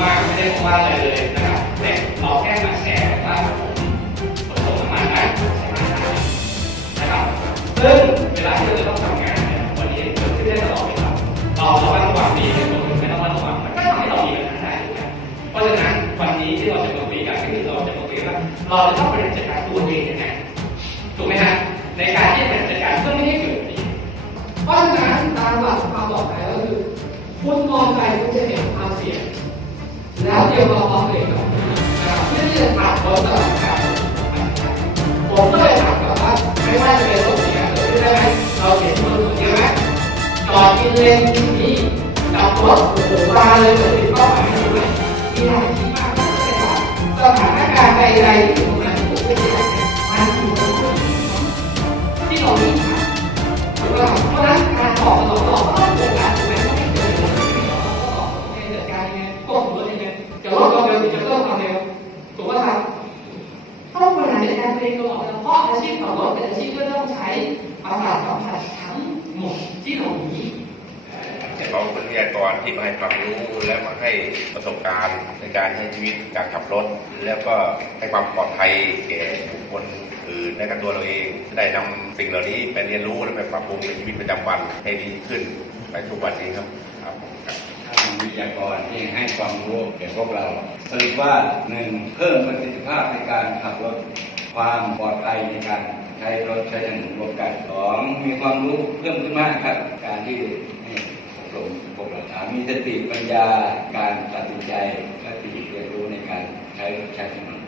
ว่าอะไรเลยนะครับแต่เราแค่มาแชร์ว่าผมขนส่งมันนะใช้มาได้นะครับซึ่งเวลาที่เราจะต้องทำงานเนี่ยวันนี้เกิดขึ้นได้ตลอดเลยครับเราระมัดระวังดีเป็นคนไม่ระมัดระวังมันก็ทำให้เรามีปัญหาได้ถูกไหมเพราะฉะนั้นวันนี้ที่เราจะมาคุยกันก็คือเราจะมาคุยว่าเราจะต้องบริหารจัดการตัวเองยังไงถูกไหมฮะในการที่จะบริหารจัดการเพื่อไม่ให้เกิดนี้เพราะฉะนั้นตามหลักความปลอดภัยก็คือคุณมองไปคุณจะเห็นความเสี่ยง แล้วเตรียมรอความเสี่ยงก่อนนะครับเพื่อที่จะตัดลดตลาดการผมก็เลยถามก่อนว่าไม่ว่าจะเป็นรถเสียเกิดขึ้นได้ไหมเราเห็นคนเสียไหมจอดกินเลนนี้กับรถโอ้โหมาเลยเกิดเป็นเป้าหมาย อาชีพขับรถเป็นอาชีพที่ต้องใช้ประสาทสัมผัสทั้งหมดที่เรามีเขาเป็นวิทยากรที่มาให้ความรู้และมาให้ประสบการณ์ในการใช้ชีวิตการขับรถ แล้วก็ให้ความปลอดภัยแก่บุคคลอื่นและกับตัวเราเองได้นำสิ่งเหล่านี้ไปเรียนรู้และไปปรับปรุงในชีวิตประจำวันให้ดีขึ้นในทุกวันนี้ครับครับผมครับท่านวิทยากรที่ให้ความรู้แก่พวกเราสรุปว่าหนึ่งเพิ่มประสิทธิภาพในการขับรถ ความปลอดภัยในการใช้รถใช้ถนนร่วมกันสองมีความรู้เพิ่มขึ้นมากครับ การที่ให้อบรมพวกเราสามมีสติปัญญาการตัดสินใจและสติเรียนรู้ในการใช้รถใช้ถนน